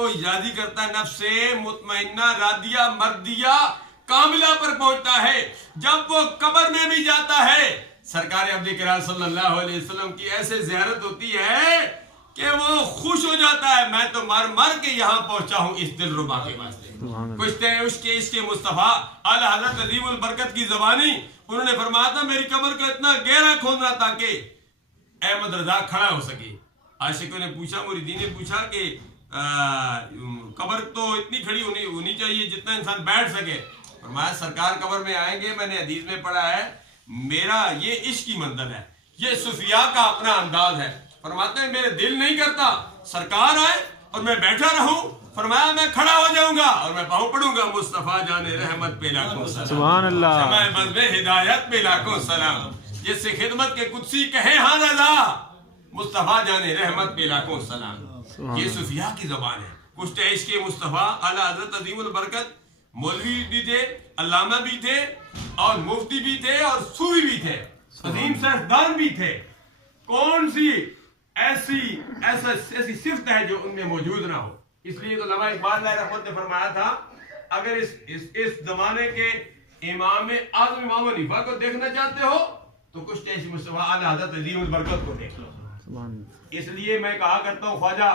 کو راضی کرتا ہے، نفس مطمئنہ راضیہ مردیہ کاملہ پر پہنچتا ہے. جب وہ قبر میں بھی جاتا ہے سرکار عبد کرام صلی اللہ علیہ وسلم کی ایسے زیارت ہوتی ہے کہ وہ خوش ہو جاتا ہے. میں تو مر مر کے یہاں پہنچا ہوں اس دل ربا کے واسطے. کچھ عشق مصطفیٰ اعلی حضرت عظیم البرکت کی زبانی انہوں نے فرمایا تھا میری قبر کو اتنا گہرا کھودنا تاکہ احمد رضا کھڑا ہو سکے. عاشقوں نے پوچھا، مریدین نے پوچھا کہ قبر تو اتنی کھڑی ہونی چاہیے جتنا انسان بیٹھ سکے. فرمایا سرکار قبر میں آئیں گے، میں نے حدیث میں پڑھا ہے میرا یہ عشق کی منزل ہے، یہ صوفیاء کا اپنا انداز ہے. فرماتے ہیں میرے دل نہیں کرتا سرکار آئے اور میں بیٹھا رہوں. فرمایا میں کھڑا ہو جاؤں گا اور میں پاؤں پڑوں گا مصطفیٰ جان رحمت پہ لاکھوں سلام. سبحان اللہ. سمع مذہب ہدایت پہ لاکھوں سلام. جس سے خدمت کے قدسی کہیں ہاں رضا مصطفیٰ جان رحمت پہ لاکھوں سلام. یہ صوفیاء کی زبان ہے. کچھ عشق مصطفیٰ اعلی حضرت عظیم البرکت مولوی بھی تھے، علامہ بھی تھے اور مفتی بھی تھے اور صوفی بھی تھے، عظیم سیاستدان بھی تھے. کون سی ایسی صفت ہے جو ان میں موجود نہ ہو؟ اس لیے تو علامہ اقبال علیہ رحمت نے فرمایا تھا اگر اس زمانے کے امام اعظم امام حنیفہ کو دیکھنا چاہتے ہو تو کچھ ایسی مصطفیٰ اعلی حضرت عظیم البرکت کو دیکھ لو. اس لیے میں کہا کرتا ہوں خواجہ